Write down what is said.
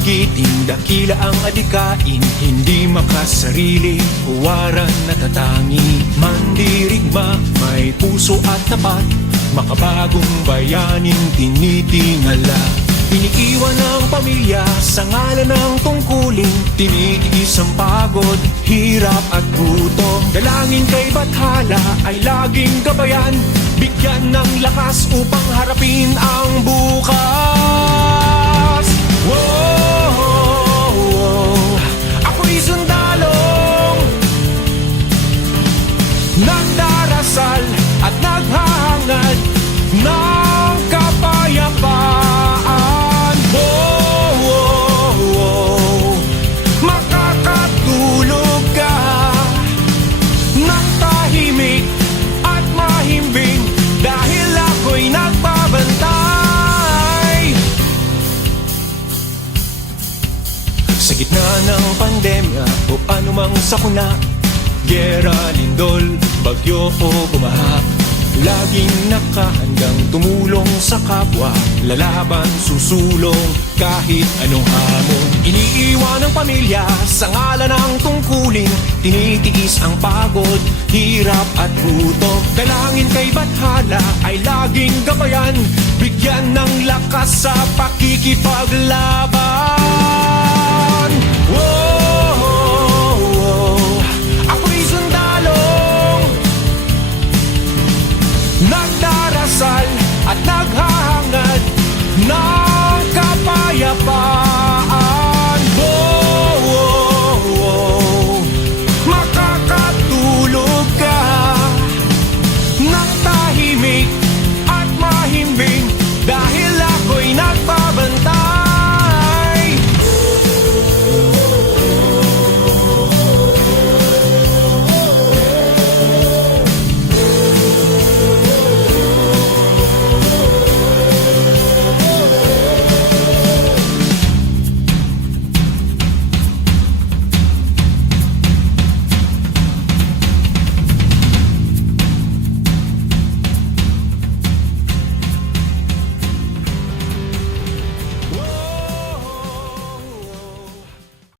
magiting, dakila ang adikain, hindi makasarili, huwaran natatangi. Mandirigma, may puso at tapat, makabagong bayaning tinitingala. Iniiwan ang pamilya sa ngalan ng tungkulin, tinitiis ang pagod, hirap at gutom. Dalangin kay Bathala ay laging gabayan, bigyan ng lakas upang harapin ang bukas. Whoa, ako'y sundalong nagdarasal at naghahangad ng kapayapaan. Makakatulog ka ng tahimik at mahimbing dahil ako'y nagbabantay. Sa gitna ng pandemya o anumang sakuna, gyera, lindol, bagyo o bumaha, laging nakahandang tumulong sa kapwa, lalaban, susulong kahit anong hamon. Iniiwan ang pamilya sa ngalan ng tungkulin, tinitiis ang pagod, hirap at gutom. Dalangin kay Bathala ay laging gabayan, bigyan ng lakas sa pakikipaglaban.